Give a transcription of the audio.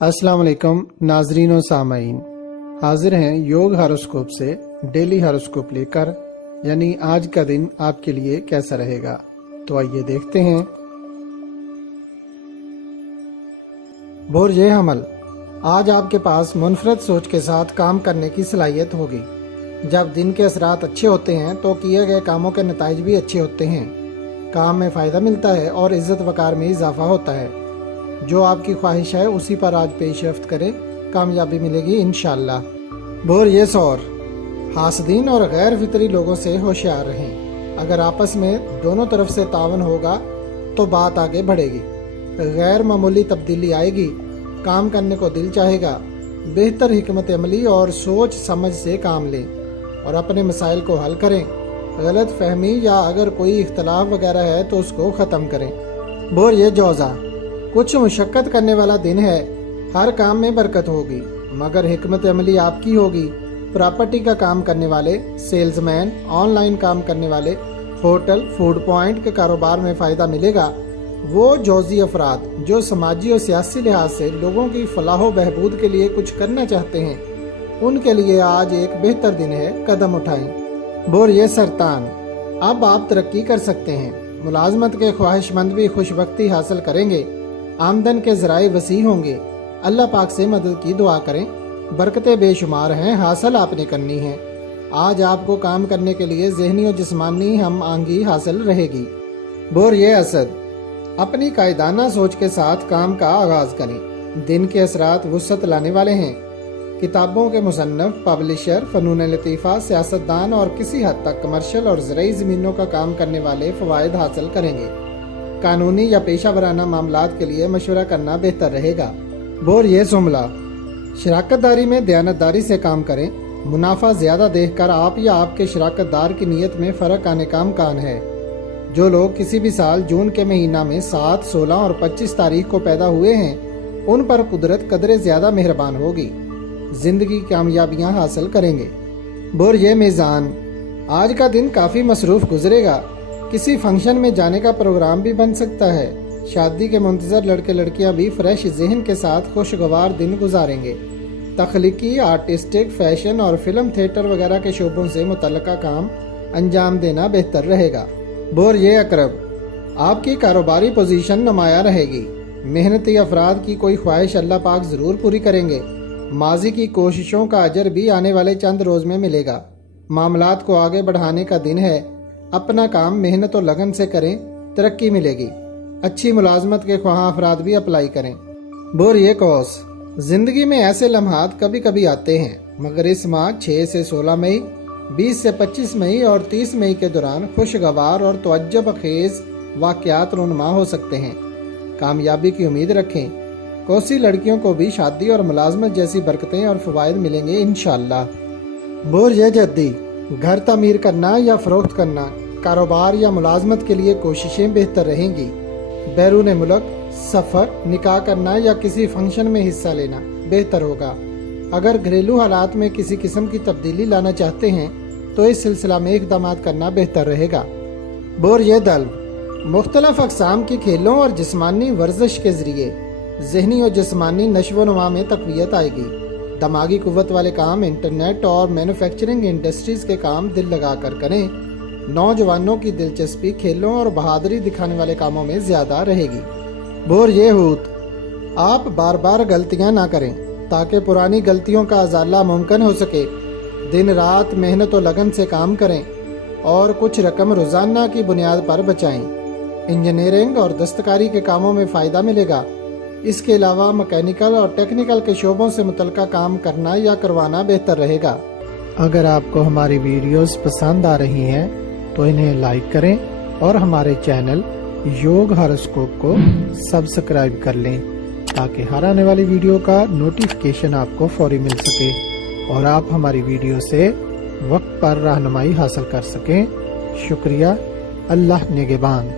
अस्सलाम वालेकुम नाजरीन और सामाइन, हाजिर हैं योग हॉरोस्कोप से डेली हॉरोस्कोप लेकर, यानी आज का दिन आपके लिए कैसा रहेगा। तो आइए देखते हैं। बुर्ज हमल, आज आपके पास मुनफरद सोच के साथ काम करने की सलाहियत होगी। जब दिन के असरात अच्छे होते हैं तो किए गए कामों के नताइज भी अच्छे होते हैं। काम में फ़ायदा मिलता है और इज़्ज़त वक़ार में इजाफा होता है। जो आपकी ख्वाहिश है उसी पर आज पेशरफ्त करें, कामयाबी मिलेगी इंशाअल्लाह। बुर्ज सौर, हासदीन और गैर फितरी लोगों से होशियार रहें। अगर आपस में दोनों तरफ से तावन होगा तो बात आगे बढ़ेगी। गैर मामूली तब्दीली आएगी, काम करने को दिल चाहेगा। बेहतर हिकमत अमली और सोच समझ से काम लें और अपने मसाइल को हल करें। गलत फहमी या अगर कोई इख्तलाफ वगैरह है तो उसको ख़त्म करें। बुर्ज जोज़ा, कुछ मुशक्कत करने वाला दिन है। हर काम में बरकत होगी मगर हिकमत अमली आपकी होगी। प्रॉपर्टी का काम करने वाले, सेल्समैन, ऑनलाइन काम करने वाले, होटल, फूड पॉइंट के कारोबार में फ़ायदा मिलेगा। वो जोजी अफराद जो समाजी और सियासी लिहाज से लोगों की फलाह बहबूद के लिए कुछ करना चाहते हैं, उनके लिए आज एक बेहतर दिन है, कदम उठाएं। बुर्ज सरतान, अब आप तरक्की कर सकते हैं। मुलाजमत के ख्वाहिशमंद भी खुशबख्ती हासिल करेंगे। आमदन के ज़राए वसी होंगे। अल्लाह पाक से मदद की दुआ करें। बरकतें बेशुमार हैं, हासिल आपने करनी है। आज आपको काम करने के लिए ज़हनी और जिस्मानी हम आंगी हासिल रहेगी। बुर्ज असद, अपनी कायदाना सोच के साथ काम का आगाज़ करें। दिन के असरात वुसअत लाने वाले हैं। किताबों के मुसन्नफ, पब्लिशर, फ़नून लतीफ़ा, सियासतदान और किसी हद तक कमर्शियल और ज़राई ज़मीनों का काम करने वाले फ़वाइद हासिल करेंगे। कानूनी या पेशा वराना मामलात के लिए मशवरा करना बेहतर रहेगा। बुर्ज जुमला, शराकतदारी में दयानतदारी से काम करें। मुनाफा ज़्यादा देखकर आप या आपके शराकतदार की नीयत में फ़र्क आने का इम्कान है। जो लोग किसी भी साल जून के महीना में 7, 16 और 25 तारीख को पैदा हुए हैं, उन पर कुदरत कदरे ज़्यादा मेहरबान होगी। ज़िंदगी कामयाबियाँ हासिल करेंगे। बुर्ज मीज़ान, आज का दिन काफ़ी मसरूफ़ गुजरेगा। किसी फंक्शन में जाने का प्रोग्राम भी बन सकता है। शादी के मुंतज़र लड़के लड़कियां भी फ्रेश जहन के साथ खुशगवार दिन गुजारेंगे। तख्लीकी, आर्टिस्टिक, फैशन और फिल्म थिएटर वगैरह के शोबों से मुतल्लिका काम अंजाम देना बेहतर रहेगा। बुर्ज अकरब, आपकी कारोबारी पोजीशन नुमाया रहेगी। मेहनती अफराद की कोई ख्वाहिश अल्लाह पाक ज़रूर पूरी करेंगे। माजी की कोशिशों का अजर भी आने वाले चंद रोज़ में मिलेगा। मामलात को आगे बढ़ाने का दिन है। अपना काम मेहनत और लगन से करें, तरक्की मिलेगी। अच्छी मुलाजमत के ख्वाह अफराद भी अप्लाई करें। बुर्ज कौस, जिंदगी में ऐसे लम्हात कभी कभी आते हैं मगर इस माह 6 से 16 मई, 20 से 25 मई और 30 मई के दौरान खुशगवार और तवज्जुह खेज वाक़यात रुनमा हो सकते हैं। कामयाबी की उम्मीद रखें। कौसी लड़कियों को भी शादी और मुलाजमत जैसी बरकतें और फ़वाइद मिलेंगे इंशाअल्लाह। बुर्ज जद्दी, घर तमीर करना या फ़रोख्त करना, कारोबार या मुलाजमत के लिए कोशिशें बेहतर रहेंगी। बैरून मुल्क सफ़र, निकाह करना या किसी फंक्शन में हिस्सा लेना बेहतर होगा। अगर घरेलू हालात में किसी किस्म की तब्दीली लाना चाहते हैं तो इस सिलसिला में इक़दाम करना बेहतर रहेगा। बुर्ज दल्ब, मुख्तलिफ अक़साम की खेलों और जिस्मानी वर्जिश के ज़रिए ज़हनी और जिस्मानी नशो नुमा में तक़वियत आएगी। दिमागी कुव्वत वाले काम, इंटरनेट और मैन्युफैक्चरिंग इंडस्ट्रीज़ के काम दिल लगा कर करें। नौजवानों की दिलचस्पी खेलों और बहादुरी दिखाने वाले कामों में ज़्यादा रहेगी। बुर्ज हूत, आप बार बार गलतियां ना करें ताकि पुरानी गलतियों का अजाला मुमकिन हो सके। दिन रात मेहनत और लगन से काम करें और कुछ रकम रोज़ाना की बुनियाद पर बचाएं। इंजीनियरिंग और दस्तकारी के कामों में फ़ायदा मिलेगा। इसके अलावा मैकेनिकल और टेक्निकल के शोबों से मुतल्लिका काम करना या करवाना बेहतर रहेगा। अगर आपको हमारी वीडियोस पसंद आ रही हैं तो इन्हें लाइक करें और हमारे चैनल योग हॉरोस्कोप को सब्सक्राइब कर लें ताकि हर आने वाली वीडियो का नोटिफिकेशन आपको फौरी मिल सके और आप हमारी वीडियो से वक्त पर रहनुमाई हासिल कर सकें। शुक्रिया। अल्लाह निगहबान।